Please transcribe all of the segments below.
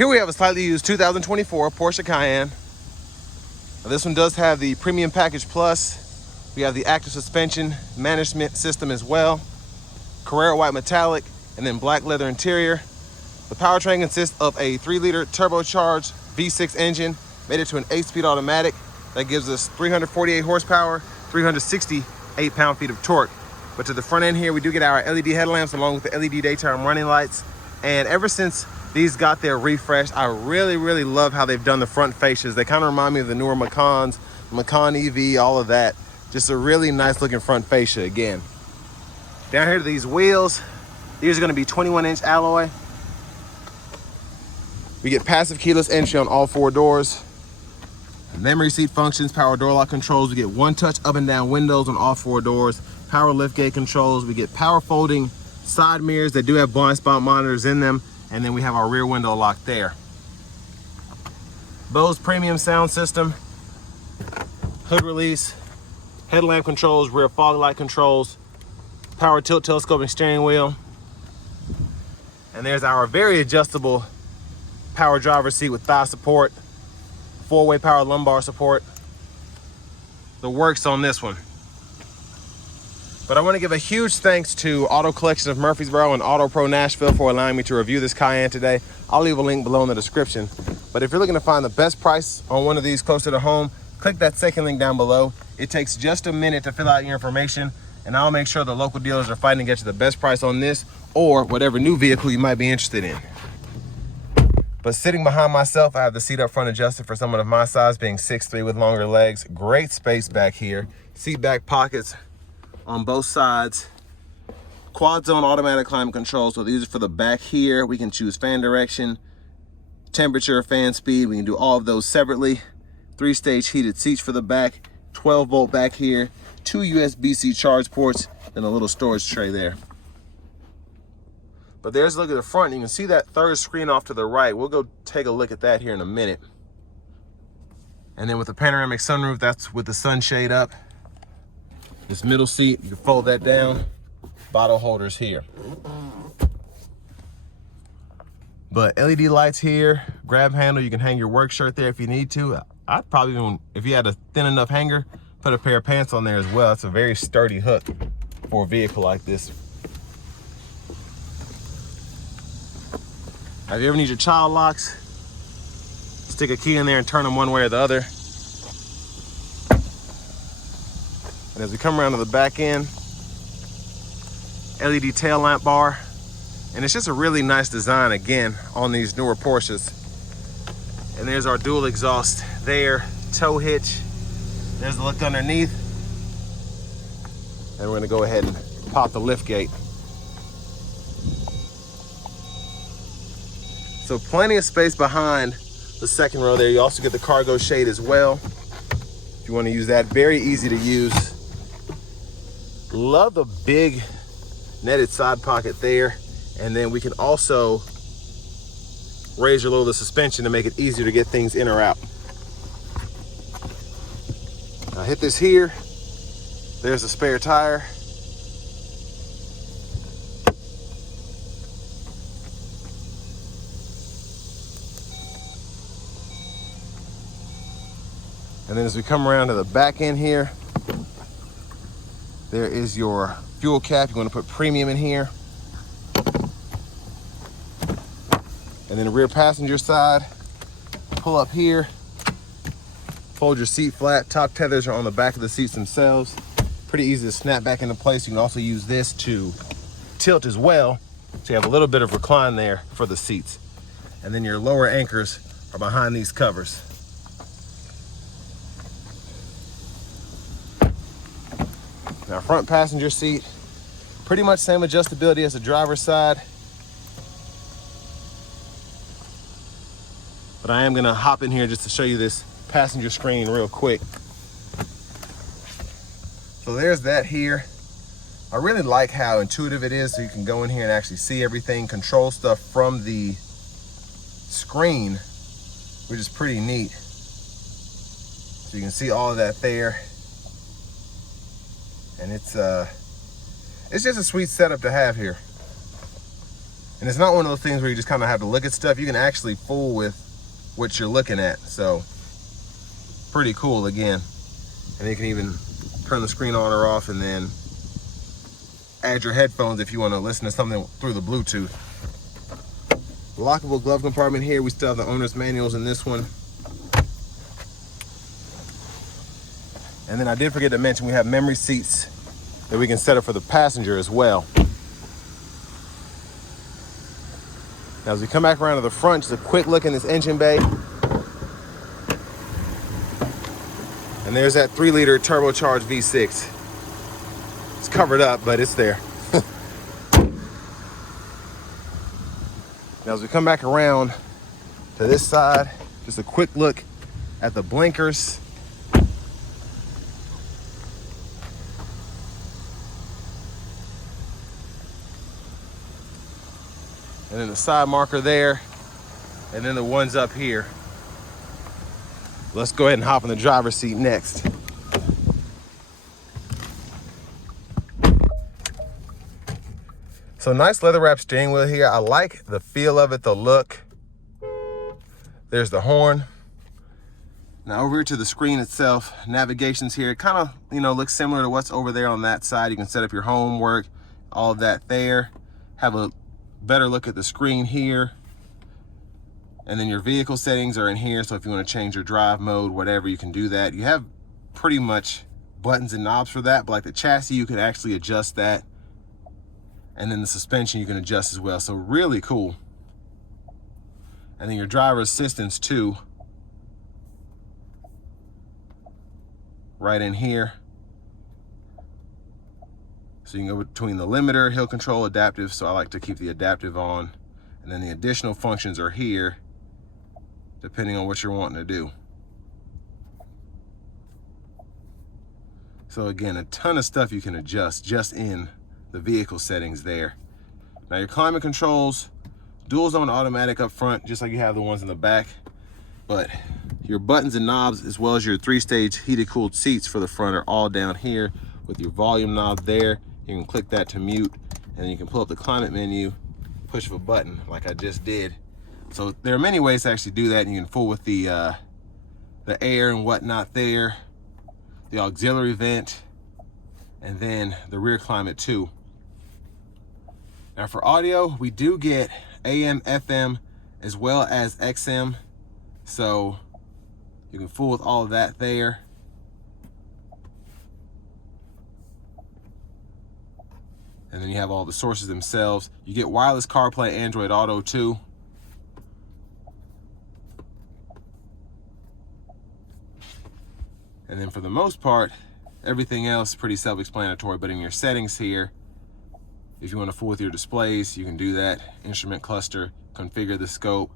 Here we have a slightly used 2024 Porsche Cayenne. Now this one does have the Premium Package Plus. We have the active suspension management system as well. Carrera white metallic, and then black leather interior. The powertrain consists of a 3-liter turbocharged V6 engine, made it to an 8-speed automatic. That gives us 348 horsepower, 368 pound-feet of torque. But to the front end here, we do get our LED headlamps along with the LED daytime running lights. And ever since these got their refresh, I really love how they've done the front fascias. They kind of remind me of the newer Macans, Macan EV, all of that. Just a really nice looking front fascia again. Down here to these wheels, these are gonna be 21-inch alloy. We get passive keyless entry on all 4 doors. Memory seat functions, power door lock controls. We get one-touch up and down windows on all 4 doors. Power liftgate controls. We get power folding side mirrors that do have blind spot monitors in them. And then we have our rear window lock there. Bose premium sound system, hood release, headlamp controls, rear fog light controls, power tilt telescoping steering wheel. And there's our very adjustable power driver's seat with thigh support, 4-way power lumbar support. The works on this one. But I want to give a huge thanks to Auto Collection of Murfreesboro and Auto Pro Nashville for allowing me to review this Cayenne today. I'll leave a link below in the description. But if you're looking to find the best price on one of these closer to home, click that second link down below. It takes just a minute to fill out your information, and I'll make sure the local dealers are fighting to get you the best price on this or whatever new vehicle you might be interested in. But sitting behind myself, I have the seat up front adjusted for someone of my size, being 6'3" with longer legs. Great space back here. Seat back pockets on both sides. Quad zone automatic climate control. So these are for the back here. We can choose fan direction, temperature, fan speed. We can do all of those separately. 3-stage heated seats for the back. 12-volt back here. 2 USB-C charge ports, and a little storage tray there. But there's a look at the front. You can see that third screen off to the right. We'll go take a look at that here in a minute. And then with the panoramic sunroof, that's with the sunshade up. This middle seat, you can fold that down. Bottle holders here. But LED lights here, grab handle. You can hang your work shirt there if you need to. I'd probably even, if you had a thin enough hanger, put a pair of pants on there as well. It's a very sturdy hook for a vehicle like this. Now, if you ever need your child locks, stick a key in there and turn them one way or the other. And as we come around to the back end, LED tail lamp bar. And it's just a really nice design again on these newer Porsches. And there's our dual exhaust there, tow hitch. There's the look underneath. And we're gonna go ahead and pop the lift gate. So plenty of space behind the second row there. You also get the cargo shade as well, if you want to use that. Very easy to use. Love the big netted side pocket there. And then we can also raise or lower the suspension to make it easier to get things in or out. Now hit this here. There's a spare tire. And then as we come around to the back end here, there is your fuel cap. You want to put premium in here. And then the rear passenger side, pull up here, fold your seat flat. Top tethers are on the back of the seats themselves. Pretty easy to snap back into place. You can also use this to tilt as well. So you have a little bit of recline there for the seats. And then your lower anchors are behind these covers. Now, front passenger seat, pretty much same adjustability as the driver's side. But I am gonna hop in here just to show you this passenger screen real quick. So there's that here. I really like how intuitive it is, so you can go in here and actually see everything, control stuff from the screen, which is pretty neat. So you can see all of that there. And it's just a sweet setup to have here. And it's not one of those things where you just kind of have to look at stuff. You can actually fool with what you're looking at. So pretty cool again. And you can even turn the screen on or off and then add your headphones if you want to listen to something through the Bluetooth. Lockable glove compartment here. We still have the owner's manuals in this one. And then I did forget to mention we have memory seats that we can set up for the passenger as well. Now as we come back around to the front, just a quick look in this engine bay. And there's that 3-liter turbocharged V6. It's covered up, but it's there. Now as we come back around to this side, just a quick look at the blinkers. And then the side marker there, and then the ones up here. Let's go ahead and hop in the driver's seat next. So nice leather wrap steering wheel here. I like the feel of it, the look. There's the horn. Now over here to the screen itself, navigation's here. It kind of, looks similar to what's over there on that side. You can set up your homework, all of that there. Have a better look at the screen here. And then your vehicle settings are in here. So if you want to change your drive mode, whatever, you can do that. You have pretty much buttons and knobs for that, but like the chassis, you can actually adjust that. And then the suspension you can adjust as well. So really cool. And then your driver assistance too. Right in here. So you can go between the limiter, hill control, adaptive. So I like to keep the adaptive on. And then the additional functions are here, depending on what you're wanting to do. So again, a ton of stuff you can adjust just in the vehicle settings there. Now your climate controls, dual zone automatic up front, just like you have the ones in the back. But your buttons and knobs, as well as your 3-stage heated cooled seats for the front, are all down here with your volume knob there. You can click that to mute, and then you can pull up the climate menu, push of a button like I just did. So there are many ways to actually do that, and you can fool with the air and whatnot there, the auxiliary vent, and then the rear climate too. Now for audio, we do get AM, FM, as well as XM. So you can fool with all of that there. And then you have all the sources themselves. You get wireless CarPlay, Android Auto too. And then for the most part, everything else is pretty self-explanatory, but in your settings here, if you want to fool with your displays, you can do that. Instrument cluster, configure the scope,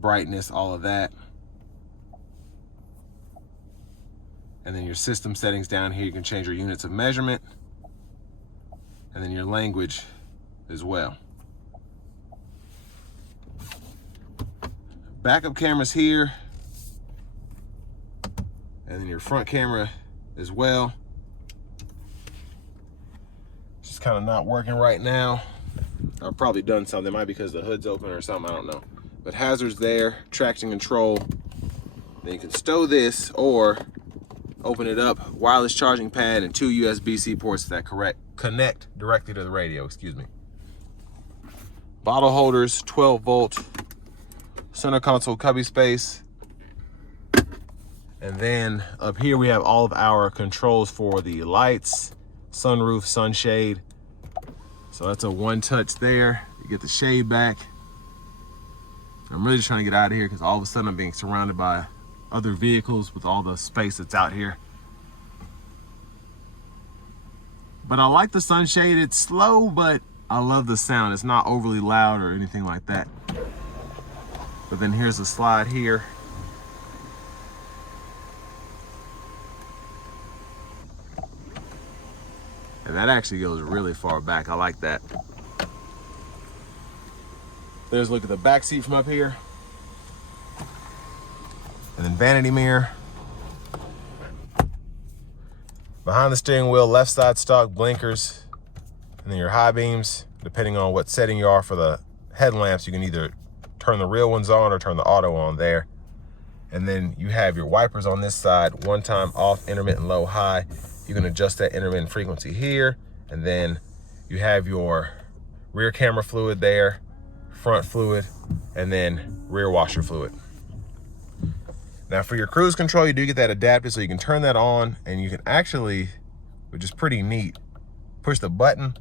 brightness, all of that. And then your system settings down here, you can change your units of measurement. And then your language as well. Backup cameras here. And then your front camera as well. Just kind of not working right now. I've probably done something. It might be because the hood's open or something, I don't know. But hazards there, traction control. Then you can stow this or open it up, wireless charging pad and 2 USB-C ports that connect directly to the radio, excuse me. Bottle holders, 12 volt, center console cubby space. And then up here we have all of our controls for the lights, sunroof, sunshade. So that's a one touch there. You get the shade back. I'm really just trying to get out of here because all of a sudden I'm being surrounded by other vehicles with all the space that's out here. But I like the sunshade. It's slow, but I love the sound. It's not overly loud or anything like that. But then here's a slide here. And that actually goes really far back. I like that. There's a look at the back seat from up here. And then vanity mirror. Behind the steering wheel, left side stock blinkers. And then your high beams, depending on what setting you are for the headlamps. You can either turn the real ones on or turn the auto on there. And then you have your wipers on this side, one time off, intermittent, low, high. You can adjust that intermittent frequency here. And then you have your rear camera fluid there, front fluid, and then rear washer fluid. Now for your cruise control, you do get that adapted, so you can turn that on, and you can actually, which is pretty neat, push the button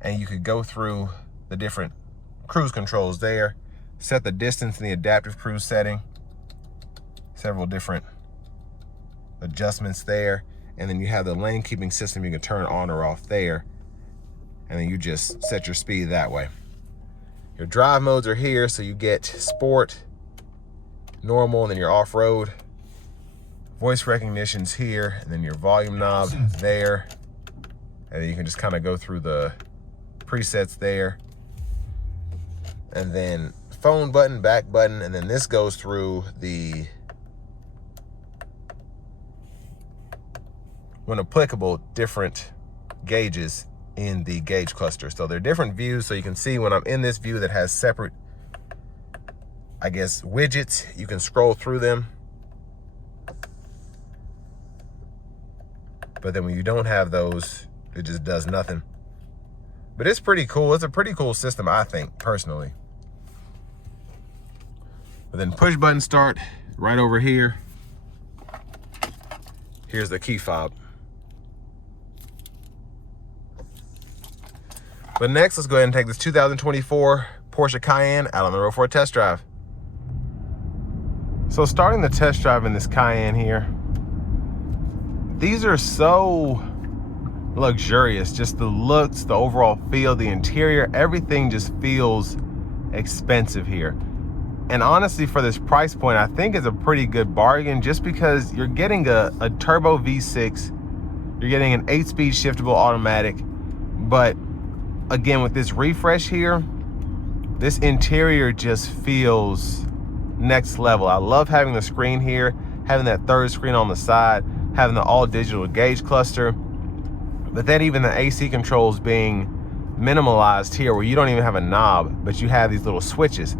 and you could go through the different cruise controls there, set the distance in the adaptive cruise setting, several different adjustments there, and then you have the lane keeping system you can turn on or off there, and then you just set your speed that way. Your drive modes are here, so you get sport, normal, and then your off-road. Voice recognition's here, and then your volume knob there, and then you can just kind of go through the presets there, and then phone button, back button, and then this goes through the, when applicable, different gauges in the gauge cluster. So they're different views, so you can see when I'm in this view that has separate, I guess, widgets, you can scroll through them. But then when you don't have those, it just does nothing. But it's pretty cool. It's a pretty cool system, I think, personally. But then push button start right over here. Here's the key fob. But next, let's go ahead and take this 2024 Porsche Cayenne out on the road for a test drive. So starting the test drive in this Cayenne here, these are so luxurious. Just the looks, the overall feel, the interior, everything just feels expensive here. And honestly, for this price point, I think it's a pretty good bargain, just because you're getting a turbo V6, you're getting an 8-speed shiftable automatic, but again, with this refresh here, this interior just feels next level. I love having the screen here, having that third screen on the side, having the all digital gauge cluster, but then even the AC controls being minimalized here, where you don't even have a knob, but you have these little switches,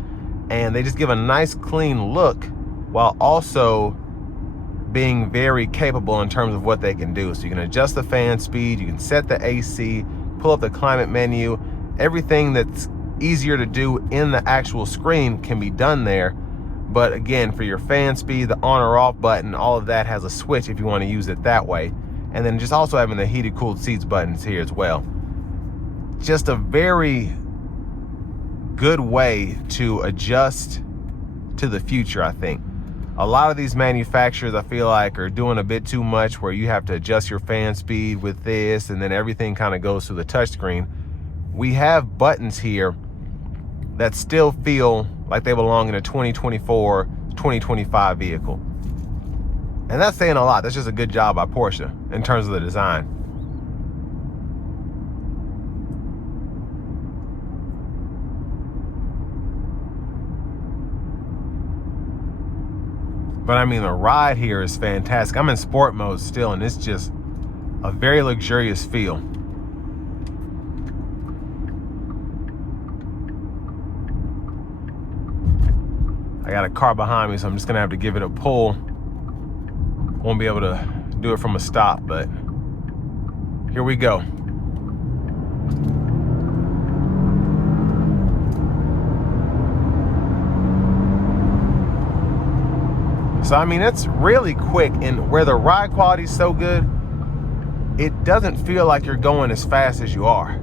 and they just give a nice clean look while also being very capable in terms of what they can do. So you can adjust the fan speed, you can set the AC, pull up the climate menu. Everything that's easier to do in the actual screen can be done there. But again, for your fan speed, the on or off button, all of that has a switch if you want to use it that way. And then just also having the heated cooled seats buttons here as well. Just a very good way to adjust to the future, I think. A lot of these manufacturers, I feel like, are doing a bit too much, where you have to adjust your fan speed with this, and then everything kind of goes through the touchscreen. We have buttons here that still feel like they belong in a 2024, 2025 vehicle. And that's saying a lot. That's just a good job by Porsche in terms of the design. But I mean, the ride here is fantastic. I'm in sport mode still, and it's just a very luxurious feel. I got a car behind me, so I'm just gonna have to give it a pull. Won't be able to do it from a stop, but here we go. So I mean, it's really quick, and where the ride quality is so good, it doesn't feel like you're going as fast as you are.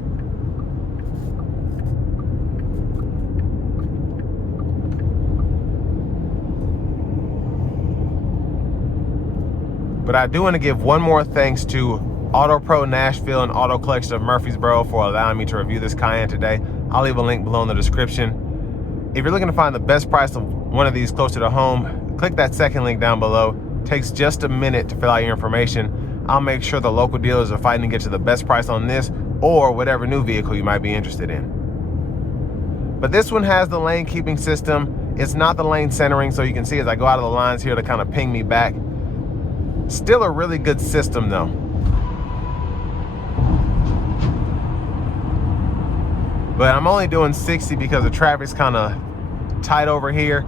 But I do want to give one more thanks to Auto Pro Nashville and Auto Collection of Murfreesboro for allowing me to review this Cayenne today. I'll leave a link below in the description. If you're looking to find the best price of one of these closer to home, click that second link down below. It takes just a minute to fill out your information. I'll make sure the local dealers are fighting to get you the best price on this or whatever new vehicle you might be interested in. But this one has the lane keeping system. It's not the lane centering, so you can see as I go out of the lines here to kind of ping me back. Still a really good system though. But I'm only doing 60 because the traffic's kind of tight over here.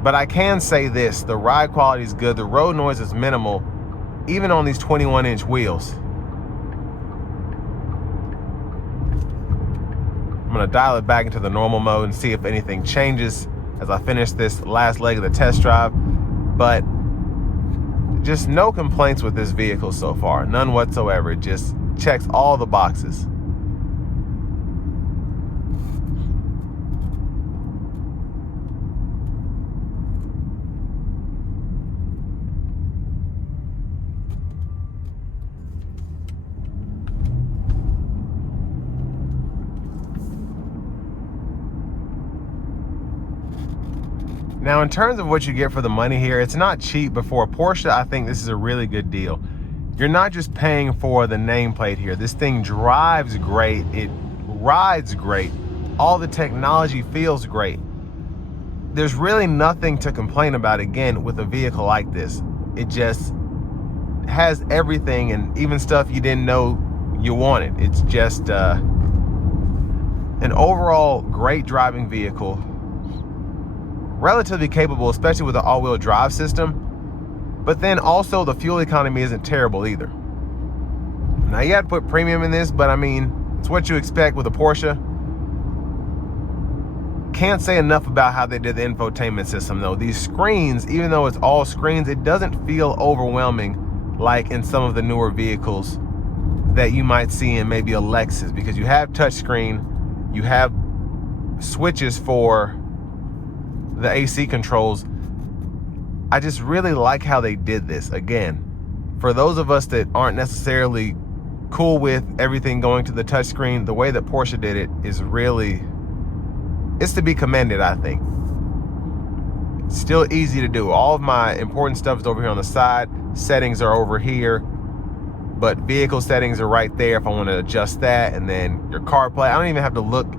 But I can say this, the ride quality is good. The road noise is minimal, even on these 21-inch wheels. I'm gonna dial it back into the normal mode and see if anything changes as I finish this last leg of the test drive. But just no complaints with this vehicle so far, none whatsoever. It just checks all the boxes. Now, in terms of what you get for the money here, it's not cheap, but for a Porsche, I think this is a really good deal. You're not just paying for the nameplate here. This thing drives great. It rides great. All the technology feels great. There's really nothing to complain about, again, with a vehicle like this. It just has everything, and even stuff you didn't know you wanted. It's just an overall great driving vehicle. Relatively capable, especially with the all-wheel drive system. But then also the fuel economy isn't terrible either. Now, you have to put premium in this, but I mean, it's what you expect with a Porsche. Can't say enough about how they did the infotainment system though. These screens, even though it's all screens, it doesn't feel overwhelming like in some of the newer vehicles that you might see in maybe a Lexus, because you have touchscreen, you have switches for the AC controls. I just really like how they did this. Again, for those of us that aren't necessarily cool with everything going to the touchscreen, the way that Porsche did it is really, it's to be commended, I think. It's still easy to do. All of my important stuff is over here on the side. Settings are over here, but vehicle settings are right there if I want to adjust that. And then your CarPlay, I don't even have to look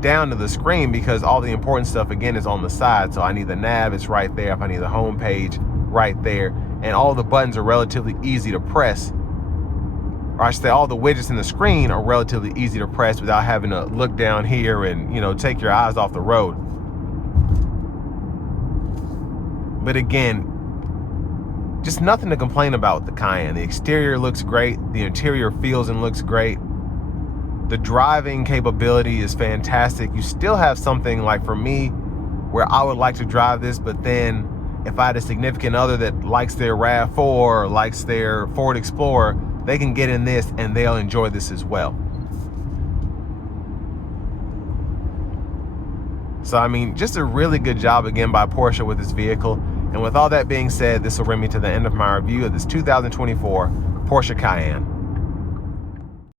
down to the screen because all the important stuff again is on the side. So I need the nav, it's right there. If I need the home page, right there. And all the buttons are relatively easy to press, or I should say all the widgets in the screen are relatively easy to press without having to look down here and, you know, take your eyes off the road. But again, just nothing to complain about with the Cayenne. The exterior looks great, the interior feels and looks great. The driving capability is fantastic. You still have something like, for me, where I would like to drive this, but then if I had a significant other that likes their RAV4 or likes their Ford Explorer, they can get in this and they'll enjoy this as well. So, I mean, just a really good job again by Porsche with this vehicle. And with all that being said, this will bring me to the end of my review of this 2024 Porsche Cayenne.